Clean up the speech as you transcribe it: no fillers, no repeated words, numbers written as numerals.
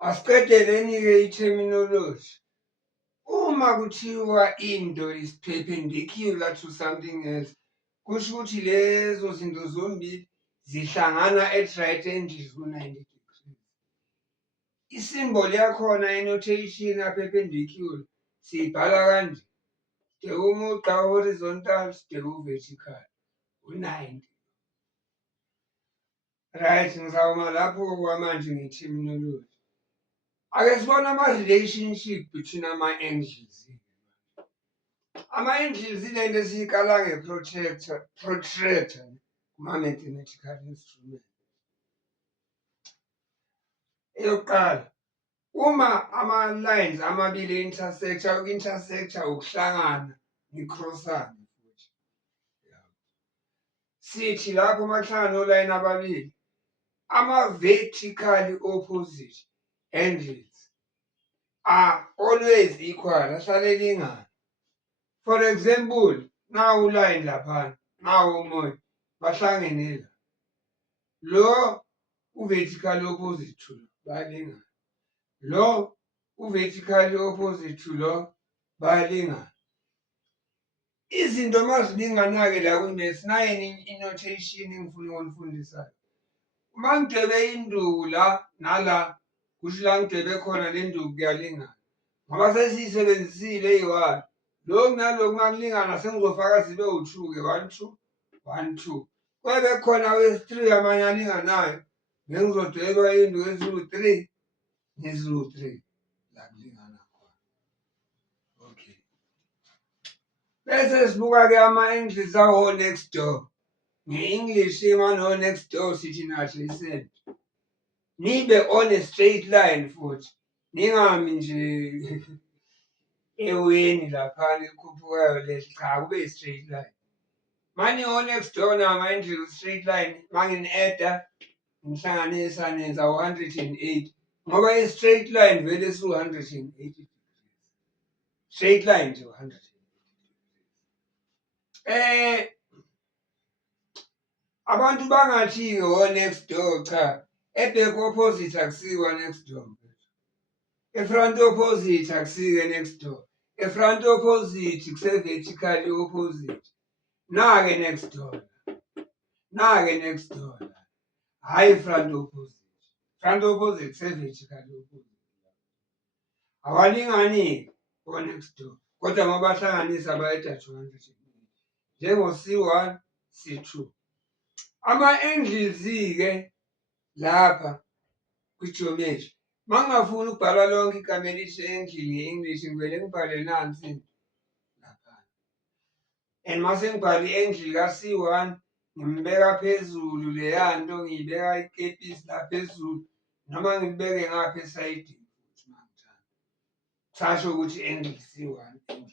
Asiqedeleni-ke i-terminology. Uma kuthiwa into is perpendicular to something else, kusho ukuthi lezo zinto zombili zihlangana at right angles ku-90 degrees. Isimboli yakhona inotation ya-perpendicular siyibhala kanje, sibheka umugqa horizontal, sibheka u-vertical, u-90. Right, ngizawuma lapho kwamanje nge-terminology. Ake sibone ama-relationship between ama-angles. Ama-angles ilento esiyikala nge-protractor kuma-mathematical instrument. Eyokuqala, uma ama-lines amabili intersector, uku-intersector ukuhlangana ngikhrosana futhi. Sithi lapho makuhlangana olayini ababili, ama-vertically opposite angles are always equal, ahlale elingana. For example, nawu ulayini laphana, nawu umoya, bahlangene la. Lo u-vertically opposite to lo, bayalingana. Lo u-vertically opposite to lo, bayalingana. Izinto mazilingana-ke la kwi-maths, nayi i-notation engifuna ukunifundisayo. Uma ngidwebe induku la nala, kusho la ngidwebe khona le nduku kuyalingana. Ngoba sesiyisebenzisile eyi-one. Lokhu nalokhu makulingana sengizofaka zibe u-2-ke, 1 2 1 2. Kwebe khona wesi-3 amanye alinganayo, bengizodweba induku eziwu-3 neziwu-3 la kulingana khona. Okay. Bese sibuka-ke ama-angles awo next door. Nge-English imano next door sithi adjacent. Nibe on a straight line futhi. Ningami nje eweni laphana elikhuphukayo lehle, cha kube straight line. Manje o-next door nama-angles straight line, mangini-add-a ngihlanganisa nenza u-180 ngoba i-straight line vele siwu-180 degrees. Straight line nje u-180 degrees. Abantu bangathi-ke o-next door cha, e-back opposite akusiwa next door. E-front opposite akusike next door. E-front opposite kuse-vertically opposite. Na-ke next door. Na-ke next door. Hhayi front opposite. Front opposite kuse-vertically opposite. Awalingani-ke o-next door. Kodwa mabahlanganisa bayeda 280. Njengo-C1 C2. Ama-angles-ke lapha kwi-geometry. Mangingafuni ukubhala lonke igama elithi angle nge-English ngivele ngibhale nansi laphana. And mase ngibhala i-angle ka-C1 ngimbeka phezulu leya nto ngiyibeka ikepisi la phezulu noma ngibeke ngapha esayidini futhi mangithanda. Sasho ukuthi angle C1 angle